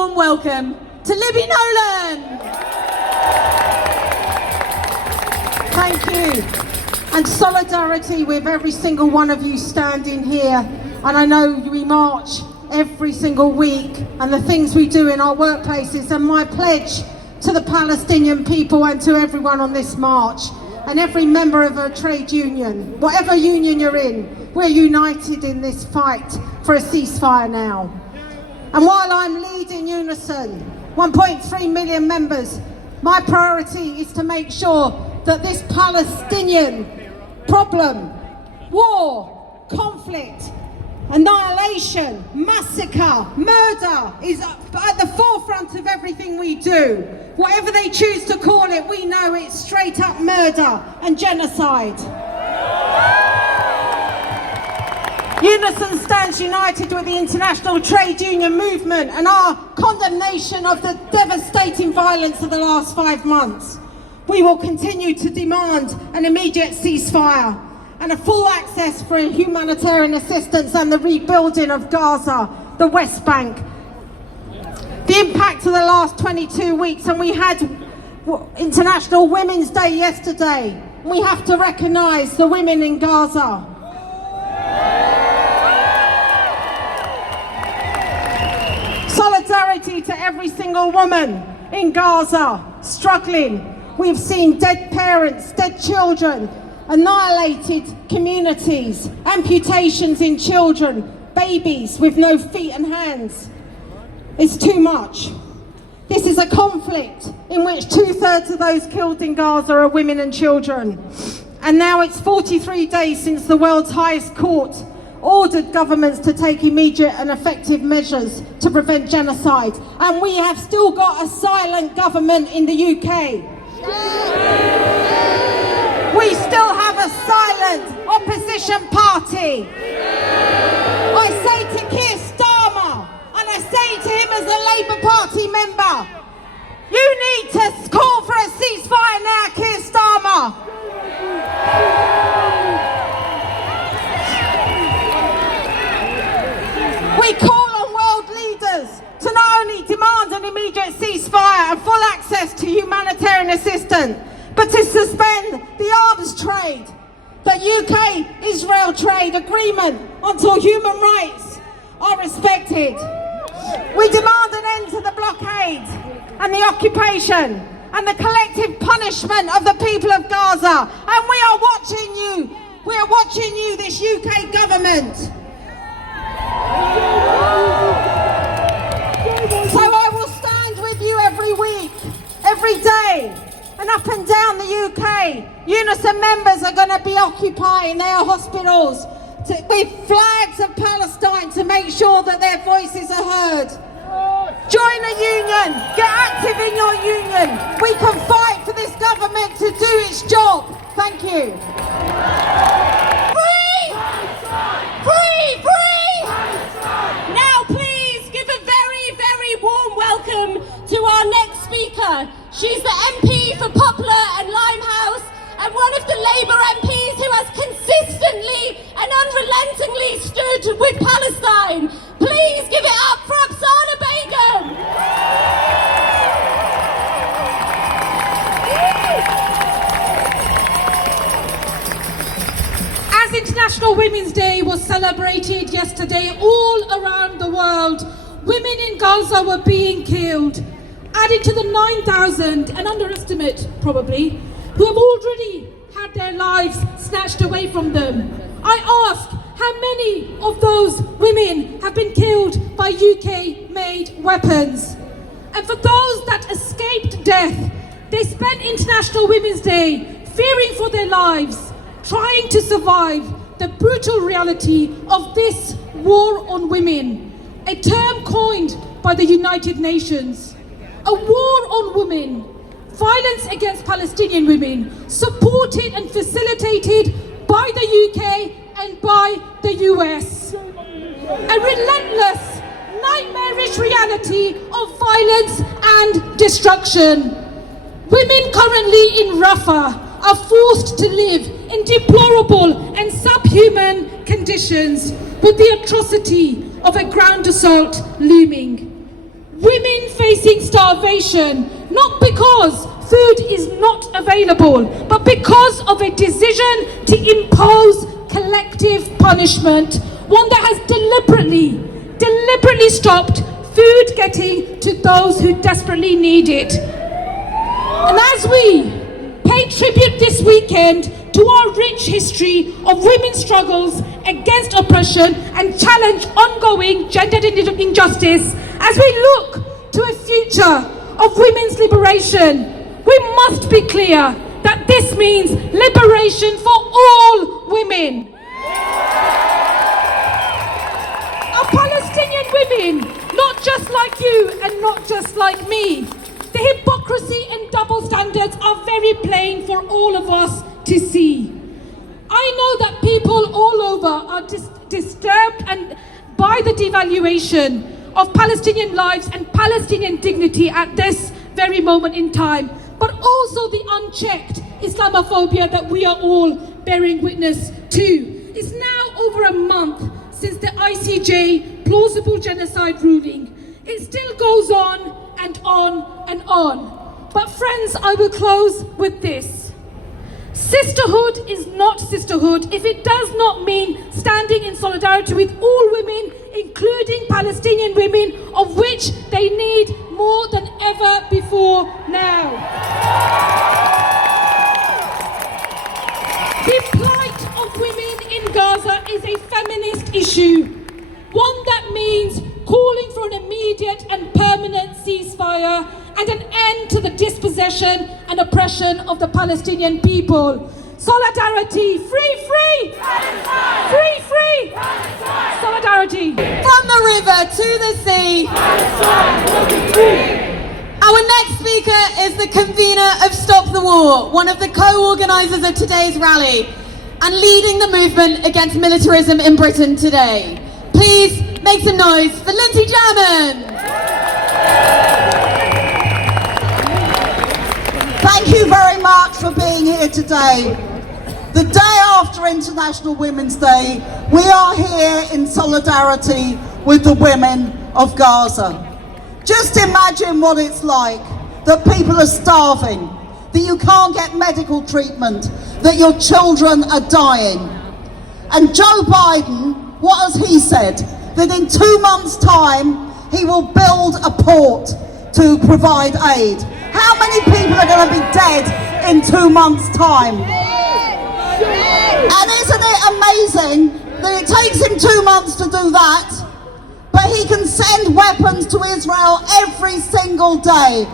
warm welcome to Libby Nolan. Thank you. And solidarity with every single one of you standing here. And I know we march every single week and the things we do in our workplaces, and my pledge to the Palestinian people and to everyone on this march and every member of a trade union, whatever union you're in, we're united in this fight for a ceasefire now. And while I'm leading Unison, 1.3 million members, my priority is to make sure that this Palestinian problem, war, conflict, annihilation, massacre, murder is at the forefront of everything we do. Whatever they choose to call it, we know it's straight up murder and genocide. Unison stands united with the international trade union movement and our condemnation of the devastating violence of the last 5 months. We will continue to demand an immediate ceasefire and a full access for humanitarian assistance and the rebuilding of Gaza, the West Bank. The impact of the last 22 weeks, and we had International Women's Day yesterday. We have to recognise the women in Gaza. Solidarity to every single woman in Gaza struggling. We've seen dead parents, dead children, annihilated communities, amputations in children, babies with no feet and hands. It's too much. This is a conflict in which 2/3 of those killed in Gaza are women and children. And now it's 43 days since the world's highest court ordered governments to take immediate and effective measures to prevent genocide. And we have still got a silent government in the UK. We still have a silent opposition party. I say to Keir Starmer, and I say to him as a Labour Party member, you need to call for a ceasefire now, Keir Starmer. We call on world leaders to not only demand an immediate ceasefire and full access to humanitarian assistance, but to suspend the arms trade, the UK-Israel trade agreement until human rights are respected. We demand an end to the blockade and the occupation and the collective punishment of the people of Gaza. And we are watching you. We are watching you, this UK government. So I will stand with you every week, every day, and up and down the UK. Unison members are going to be occupying their hospitals with flags of Palestine to make sure that their voices are heard. Join a union, get active in your union. We can fight for this government to do its job. Thank you. Free! Free! Free! Now please give a very, very warm welcome to our next speaker. She's the MP for Poplar and Limehouse and one of the Labour MPs who has consistently and unrelentingly stood with Palestine. Please give it up for Oksana Begum. As International Women's Day was celebrated yesterday all around the world, women in Gaza were being killed, adding to the 9,000, an underestimate probably, who have already had their lives snatched away from them. I ask, how many of those women have been killed by UK-made weapons? And for those that escaped death, they spent International Women's Day fearing for their lives, trying to survive the brutal reality of this war on women, a term coined by the United Nations. A war on women, violence against Palestinian women, supported and facilitated by the UK and by the US. A relentless, nightmarish reality of violence and destruction. Women currently in Rafah are forced to live in deplorable and subhuman conditions with the atrocity of a ground assault looming. women facing starvation, not because food is not available, but because of a decision to impose collective punishment, one that has deliberately stopped food getting to those who desperately need it. And as we pay tribute this weekend to our rich history of women's struggles against oppression and challenge ongoing gendered injustice, as we look to a future of women's liberation, we must be clear that this means liberation for all women. Our Palestinian women, not just like you and not just like me. The hypocrisy and double standards are very plain for all of us to see. I know that people all over are disturbed by the devaluation of Palestinian lives and Palestinian dignity at this very moment in time, but also the unchecked Islamophobia that we are all bearing witness to. It's now over a month since the ICJ plausible genocide ruling. It still goes on and on and on. But friends, I will close with this. Sisterhood is not sisterhood if it does not mean standing in solidarity with all women, including Palestinian women, of which they need more than ever before now. The plight of women in Gaza is a feminist issue, one that means calling for an immediate and permanent ceasefire and an end to the dispossession and oppression of the Palestinian people. Solidarity, free, free! Palestine! Free, free! Palestine! Solidarity. From the river to the sea. Palestine will be free! Our next speaker is the convener of Stop the War, one of the co-organisers of today's rally, and leading the movement against militarism in Britain today. Please make some noise for Lindsay German. Thank you very much for being here today. The day after International Women's Day, we are here in solidarity with the women of Gaza. Just imagine what it's like, that people are starving, that you can't get medical treatment, that your children are dying. And Joe Biden, what has he said? That in 2 months' time, he will build a port to provide aid. How many people are going to be dead in 2 months' time? And isn't it amazing that it takes him 2 months to do that, but he can send weapons to Israel every single day?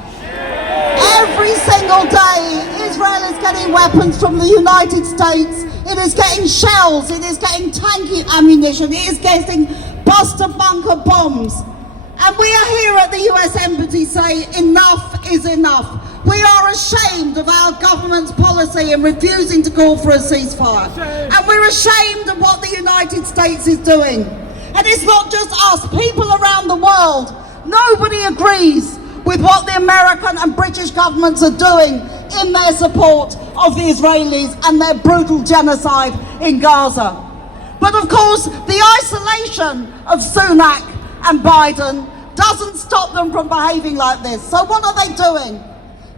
Every single day, Israel is getting weapons from the United States. It is getting shells, it is getting tanky ammunition, it is getting Buster bunker bombs. And we are here at the US Embassy saying enough is enough. We are ashamed of our government's policy in refusing to call for a ceasefire. And we're ashamed of what the United States is doing. And it's not just us, people around the world. Nobody agrees with what the American and British governments are doing in their support of the Israelis and their brutal genocide in Gaza. But of course, the isolation of Sunak and Biden doesn't stop them from behaving like this. So what are they doing?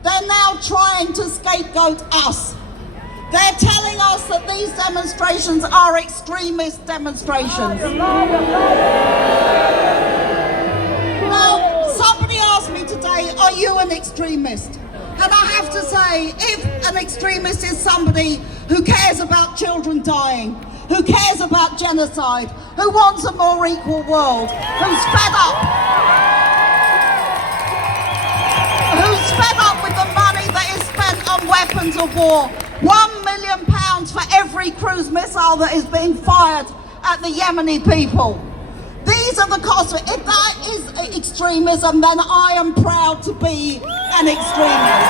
They're now trying to scapegoat us. They're telling us that these demonstrations are extremist demonstrations. Now, somebody asked me today, are you an extremist? And I have to say, if an extremist is somebody who cares about children dying, who cares about genocide, who wants a more equal world, who's fed up with the money that is spent on weapons of war. £1 million for every cruise missile that is being fired at the Yemeni people. These are the costs. If that is extremism, then I am proud to be an extremist.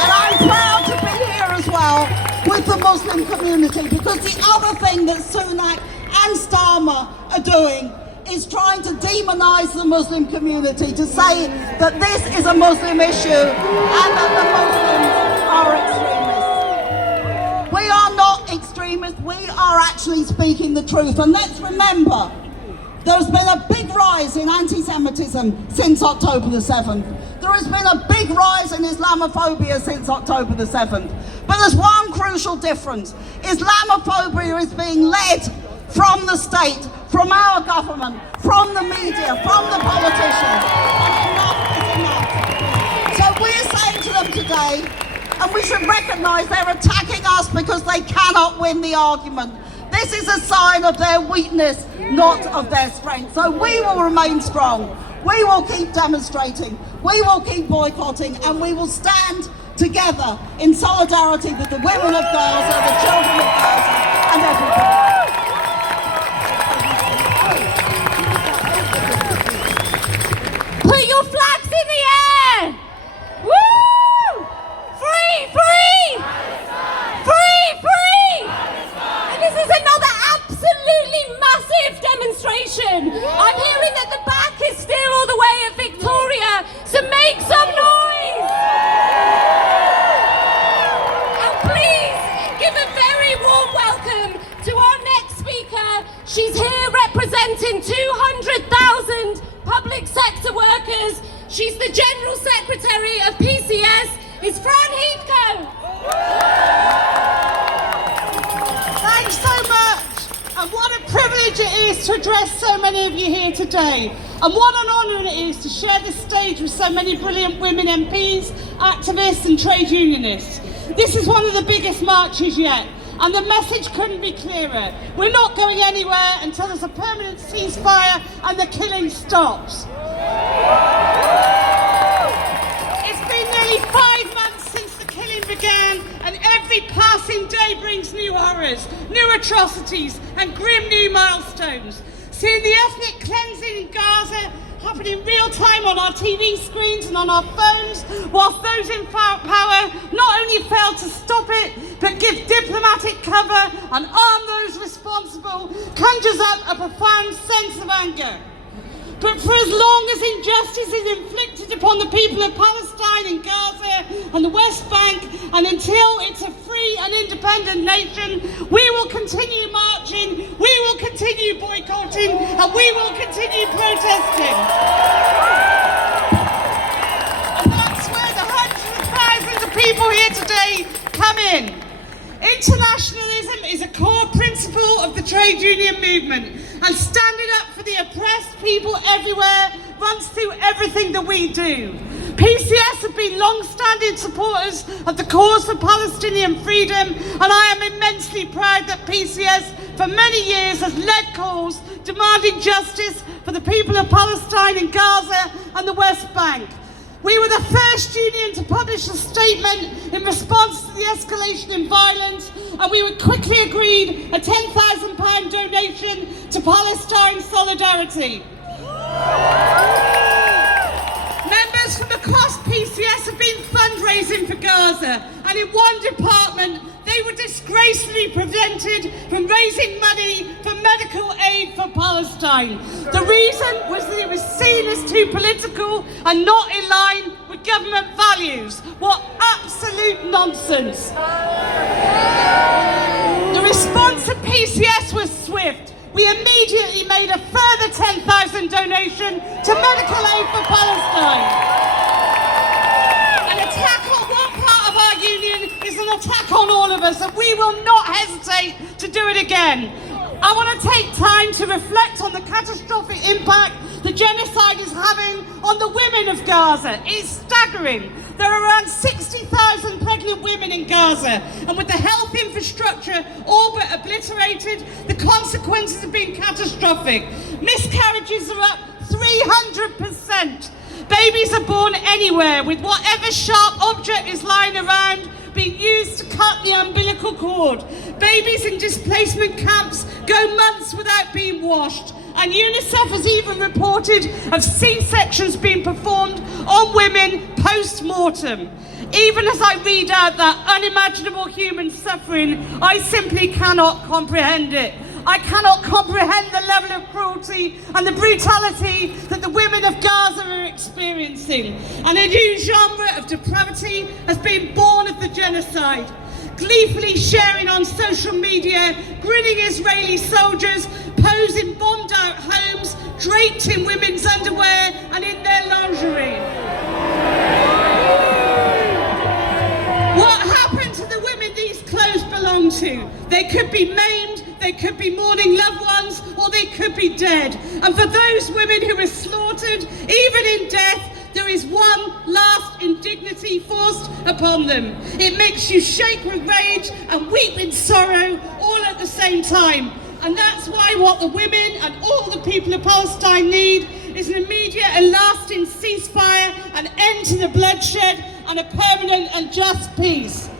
And I'm proud to be here as well with the Muslim community, because the other thing that Sunak and Starmer are doing is trying to demonise the Muslim community, to say that this is a Muslim issue and that the Muslims are extremists. We are not extremists, we are actually speaking the truth. And let's remember There's been a big rise in anti-Semitism since October the 7th. There has been a big rise in Islamophobia since October the 7th. But there's one crucial difference. Islamophobia is being led from the state, from our government, from the media, from the politicians. And enough is enough. So we're saying to them today, and we should recognise they're attacking us because they cannot win the argument. This is a sign of their weakness, not of their strength. So we will remain strong. We will keep demonstrating. We will keep boycotting, and we will stand together in solidarity with the women of Gaza, the children of Gaza, and everybody. Put your flags in the air! Woo! Free, free! Free, free! And this is another absolutely massive demonstration. I'm hearing that the back is still all the way at Victoria, so make some noise! And please give a very warm welcome to our next speaker. She's here representing 200,000 public sector workers. She's the General Secretary of PCS. It's Fran Heathcote. Thanks so much. And what a privilege it is to address so many of you here today. And what an honour it is to share the stage with so many brilliant women MPs, activists and trade unionists. This is one of the biggest marches yet. And the message couldn't be clearer. We're not going anywhere until there's a permanent ceasefire and the killing stops. It's been nearly 5 months since the killing began, and every passing day brings new horrors, new atrocities and grim new milestones. Seeing the ethnic cleansing in Gaza happen in real time on our TV screens and on our phones, whilst those in power not only fail to stop it, but give diplomatic cover and arm those responsible, conjures up a profound sense of anger. But for as long as injustice is inflicted upon the people of Palestine and Gaza and the West Bank, and until it's a free and independent nation, we will continue marching, we will continue boycotting, and we will continue protesting. And that's where the hundreds of thousands of people here today come in. Internationalism is a core principle of the trade union movement, and standing up for the oppressed people everywhere runs through everything that we do. PCS have been long-standing supporters of the cause for Palestinian freedom, and I am immensely proud that PCS for many years has led calls demanding justice for the people of Palestine and Gaza and the West Bank. We were the first union to publish a statement in response to the escalation in violence, and we quickly agreed a £10,000 donation to Palestine Solidarity. Members from across PCS have been fundraising for Gaza, and in one department they were disgracefully prevented from raising money for medical aid for Palestine. The reason was that it was seen as too political and not in line with government values. What absolute nonsense. The response of PCS was swift. We immediately made a further 10,000 donation to medical aid for Palestine. An attack on one part of our union is an attack on all of us, and we will not hesitate to do it again. I want to take time to reflect on the catastrophic impact the genocide is having on the women of Gaza. It's staggering. There are around 60,000 pregnant women in Gaza, and with the health infrastructure all but obliterated, the consequences have been catastrophic. Miscarriages are up 300%. Babies are born anywhere, with whatever sharp object is lying around being used to cut the umbilical cord. Babies in displacement camps go months without being washed. And UNICEF has even reported of C-sections being performed on women post-mortem. Even as I read out that unimaginable human suffering, I simply cannot comprehend it. I cannot comprehend the level of cruelty and the brutality that the women of Gaza are experiencing. And a new genre of depravity has been born of the genocide. Gleefully sharing on social media grinning Israeli soldiers pose in bombed out homes raped in women's underwear and in their lingerie. What happened to the women these clothes belong to? They could be maimed, they could be mourning loved ones, or they could be dead. And for those women who were slaughtered, even in death, there is one last indignity forced upon them. It makes you shake with rage and weep in sorrow all at the same time. And that's why what the women and all the people of Palestine need is an immediate and lasting ceasefire, an end to the bloodshed, and a permanent and just peace.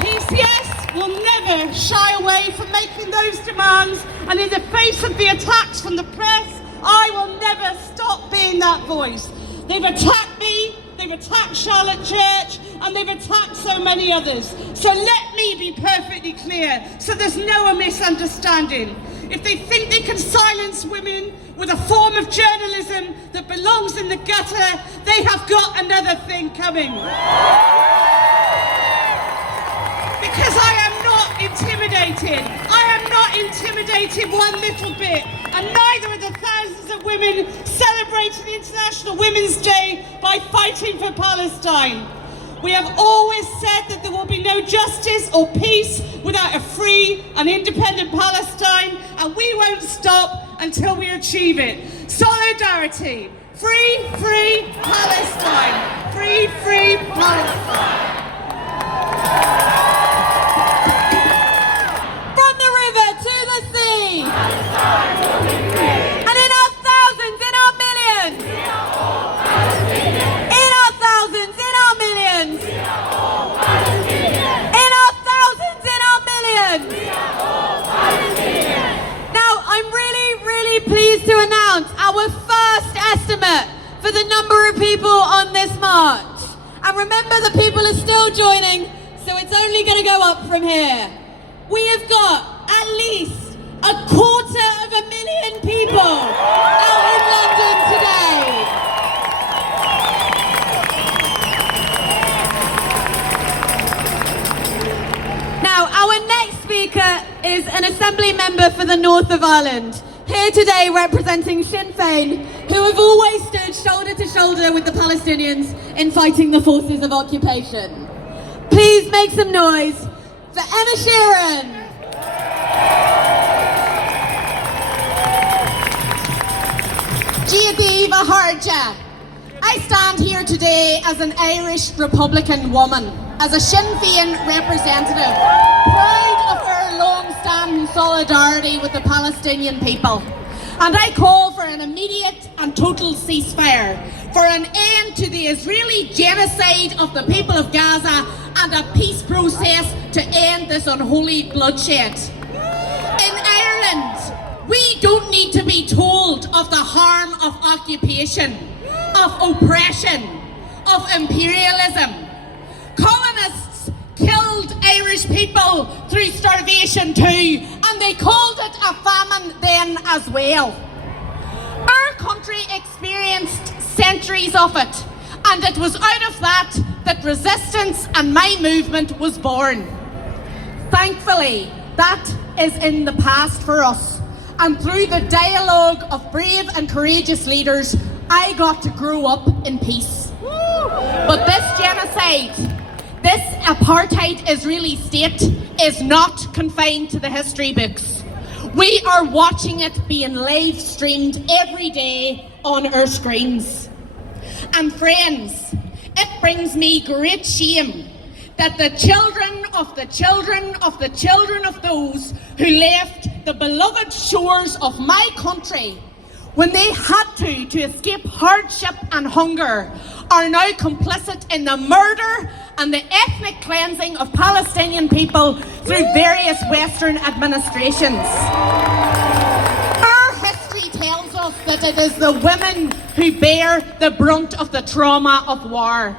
PCS will never shy away from making those demands, and in the face of the attacks from the press, I will never stop being that voice. They've attacked me, they've attacked Charlotte Church, and they've attacked so many others. So let me be perfectly clear, so there's no misunderstanding. If they think they can silence women with a form of journalism that belongs in the gutter, they have got another thing coming. Because I am not intimidated. I am not intimidated one little bit. And neither are the thousands of women celebrating International Women's Day by fighting for Palestine. We have always said that there will be no justice or peace without a free and independent Palestine, and we won't stop until we achieve it. Solidarity. Free, free Palestine. Free, free Palestine. From the river to the sea. And in our thousands, in our millions. In our thousands, in our millions. In our thousands, in our millions. Now, I'm really pleased to announce our first estimate for the number of people on this march. And remember, the people are still joining, so it's only going to go up from here. We have got at least 250,000 people out in London today. Now, our next speaker is an Assembly member for the North of Ireland, here today representing Sinn Féin, who have always stood shoulder to shoulder with the Palestinians in fighting the forces of occupation. Please make some noise for Emma Sheeran. Giadíva Harja. I stand here today as an Irish Republican woman, as a Sinn Féin representative, proud of our long-standing solidarity with the Palestinian people. And I call for an immediate and total ceasefire, for an end to the Israeli genocide of the people of Gaza, and a peace process to end this unholy bloodshed. In Ireland, we don't need to be told of the harm of occupation, of oppression, of imperialism. Colonists killed Irish people through starvation too, and they called it a famine then as well. Our country experienced centuries of it, and it was out of that resistance and my movement was born. Thankfully, that is in the past for us, and through the dialogue of brave and courageous leaders, I got to grow up in peace. But this genocide, this apartheid Israeli state, is not confined to the history books. We are watching it being live streamed every day on our screens. And friends, it brings me great shame that the children of the children of the children of those who left the beloved shores of my country when they had to escape hardship and hunger, are now complicit in the murder and the ethnic cleansing of Palestinian people through various Western administrations. Our history tells us that it is the women who bear the brunt of the trauma of war.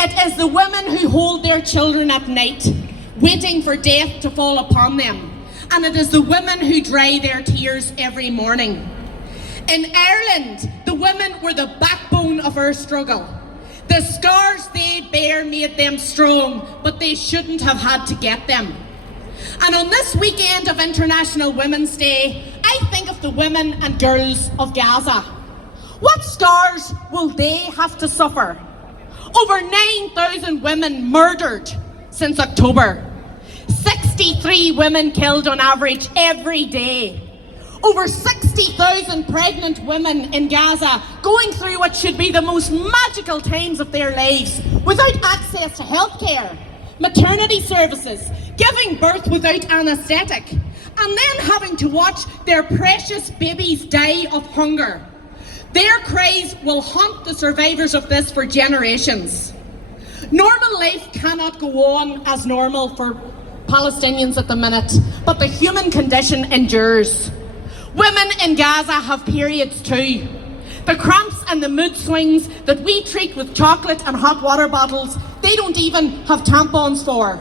It is the women who hold their children at night, waiting for death to fall upon them. And it is the women who dry their tears every morning. In Ireland, the women were the backbone of our struggle. The scars they bear made them strong, but they shouldn't have had to get them. And on this weekend of International Women's Day, I think of the women and girls of Gaza? What scars will they have to suffer? Over 9,000 women murdered since October. 63 women killed on average every day. Over 60,000 pregnant women in Gaza going through what should be the most magical times of their lives without access to healthcare, maternity services, giving birth without anaesthetic, and then having to watch their precious babies die of hunger. Their cries will haunt the survivors of this for generations. Normal life cannot go on as normal for Palestinians at the minute, but the human condition endures. Women in Gaza have periods too. The cramps and the mood swings that we treat with chocolate and hot water bottles, they don't even have tampons for.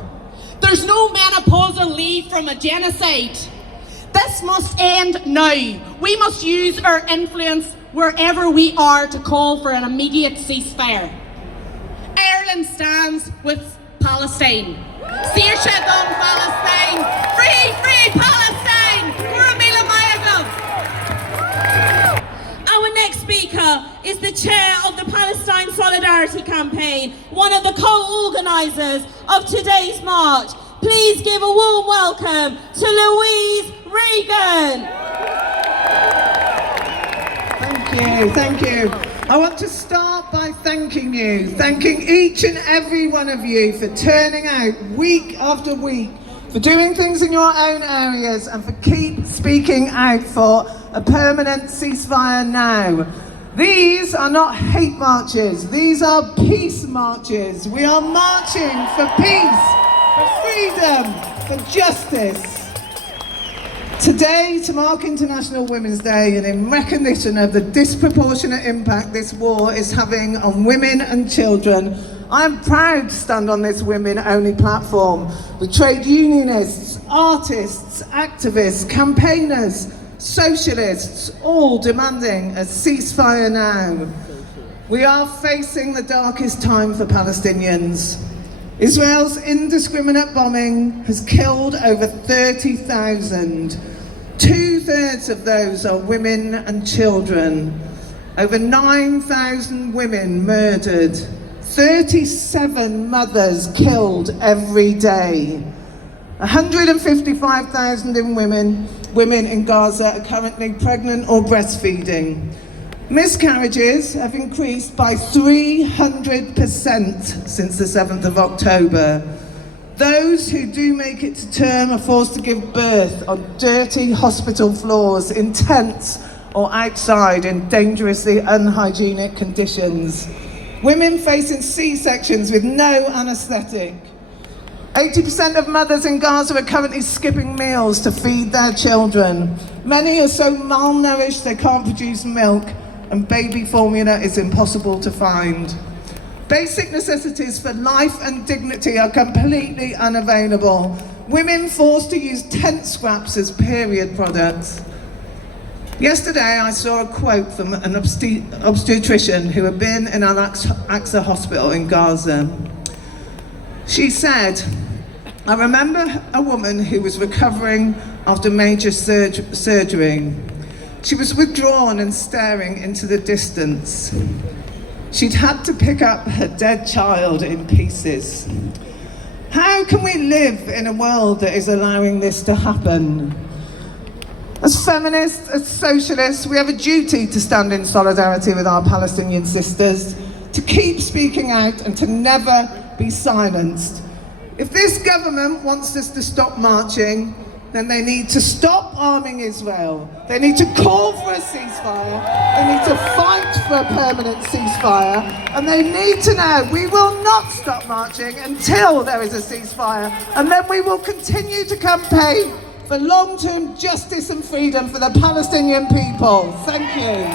There's no menopausal leave from a genocide. This must end now. We must use our influence wherever we are to call for an immediate ceasefire. Ireland stands with Palestine. Saoirse Don Palestine! Free, free Palestine! Gurumila Mayagov! Our next speaker is the chair of the Palestine Solidarity Campaign, one of the co-organisers of today's march. Please give a warm welcome to Louise Regan. Thank you. I want to start by thanking each and every one of you for turning out week after week, for doing things in your own areas and for keep speaking out for a permanent ceasefire now. These are not hate marches, these are peace marches. We are marching for peace, for freedom, for justice. Today, to mark International Women's Day and in recognition of the disproportionate impact this war is having on women and children, I'm proud to stand on this women-only platform with trade unionists, artists, activists, campaigners, socialists, all demanding a ceasefire now. We are facing the darkest time for Palestinians. Israel's indiscriminate bombing has killed over 30,000. 2/3 of those are women and children. Over 9,000 women murdered. 37 mothers killed every day. 155,000 women in Gaza are currently pregnant or breastfeeding. Miscarriages have increased by 300% since the 7th of October. Those who do make it to term are forced to give birth on dirty hospital floors, in tents or outside in dangerously unhygienic conditions. Women facing C-sections with no anaesthetic. 80% of mothers in Gaza are currently skipping meals to feed their children. Many are so malnourished they can't produce milk, and baby formula is impossible to find. Basic necessities for life and dignity are completely unavailable. Women forced to use tent scraps as period products. Yesterday I saw a quote from an obstetrician who had been in Al-Aqsa hospital in Gaza. She said, "I remember a woman who was recovering after major surgery. She was withdrawn and staring into the distance. She'd had to pick up her dead child in pieces. How can we live in a world that is allowing this to happen?" As feminists, as socialists, we have a duty to stand in solidarity with our Palestinian sisters, to keep speaking out and to never be silenced. If this government wants us to stop marching, then they need to stop arming Israel. They need to call for a ceasefire. They need to fight for a permanent ceasefire. And they need to know we will not stop marching until there is a ceasefire. And then we will continue to campaign for long-term justice and freedom for the Palestinian people. Thank you.